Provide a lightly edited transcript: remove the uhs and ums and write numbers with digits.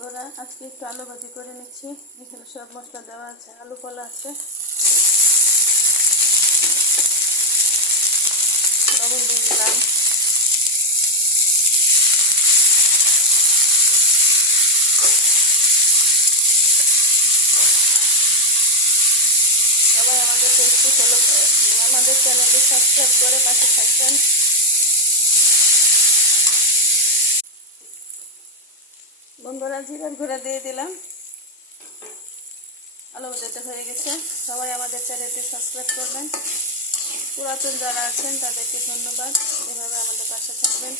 বন্ধুরা আজকে একটু আলু ভাজি করে নিচ্ছি। এখানে সব মশলা দেওয়া আছে, আলু কলা আছে, লবণ দিয়ে দিলাম, সবাই আমাদের টেস্টি ফলো আমাদের চ্যানেলটি সাবস্ক্রাইব করে পাশে থাকবেন। বন্ধুরা জিরার গুঁড়া দিয়ে দিলাম। আলু ভাজাটা হয়ে গেছে। সবাই আমাদের চ্যানেলটি সাবস্ক্রাইব করবেন। পুরাতন যারা আছেন তাদেরকে ধন্যবাদ, এভাবে আমাদের পাশে থাকবেন।